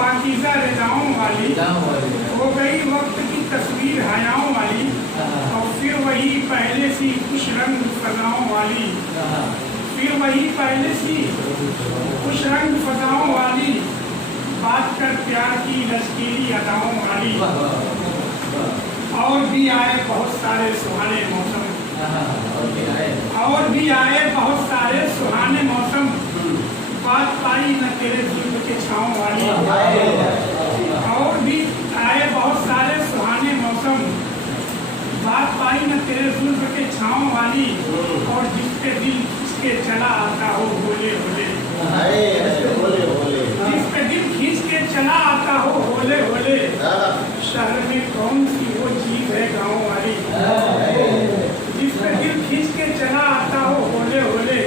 पाकीज़ा रज़ाओं वाली, हो गई वक्त की तस्वीर हयाओं वाली, और फिर वही पहले सी कुछ रंग फजाओं वाली, फिर वही पहले सी कुछ रंग फजाओं वाली, बात कर प्यार की लश्कीरी अदाओं वाली। और भी आए बहुत सारे सुहाने मौसम, और भी आए बहुत सारे सुहाने मौसम, बात पाई न तेरे जुल्म के छाँव वाली। और भी आए बहुत सारे सुहाने मौसम, बात पाई न तेरे जुल्म के छाँव वाली, और जिसके दिल खींच के चला आता हो होले होले, जिसके दिल खींच के चला आता हो होले होले, शहर में कौन सी वो चीज है गाँव वाली, जिसके दिल खींच के चला आता हो होले होले,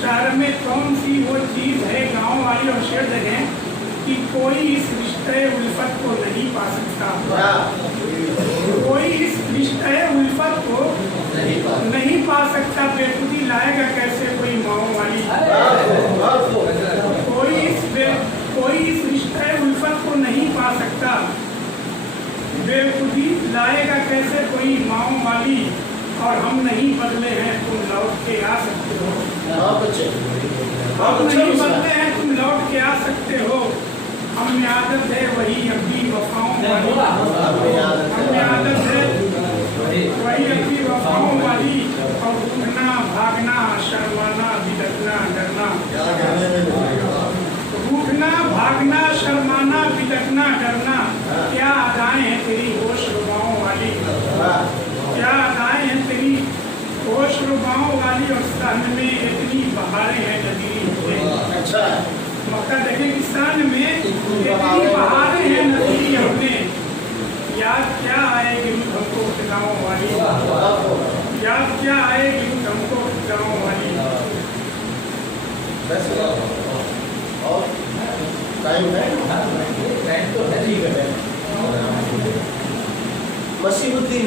शहर में कौन सी वो चीज है गाँव वाली। और शेर देखें कि कोई इस रिश्ते उल्फत को नहीं पा सकता, कोई इस रिश्ते उल्फत को नहीं पा सकता, बेखुदी लाएगा कैसे कोई माओ वाली। कोई इस रिश्ते उल्फत को नहीं पा सकता, बेखुदी लाएगा कैसे कोई माओ वाली। और हम नहीं बदले हैं तुम लौट के आ सकते हो, हम नहीं बदले हैं तुम लौट के आ सकते हो, हमें आदत है वही अब भी वफाओं वाली, हमें आदत है वही अब भी वफाओं वाली। और उठना भागना शर्माना बिदकना डरना, उठना भागना शर्माना बिदकना डरना, क्या अदाएं हैं तेरी होश रुबाओं वाली, क्या अदाएं हैं तेरी होश रुबाओं वाली। और सन में इतनी बहारें हैं नदीरी हुए, मक्का देखें कि सन में इतनी बहारें हैं नदीरी हमने, याद क्या आएगी हमको खिलाओं वाली, याद क्या आएगी हमको खिलाओं वाली। मसीहुद्दीन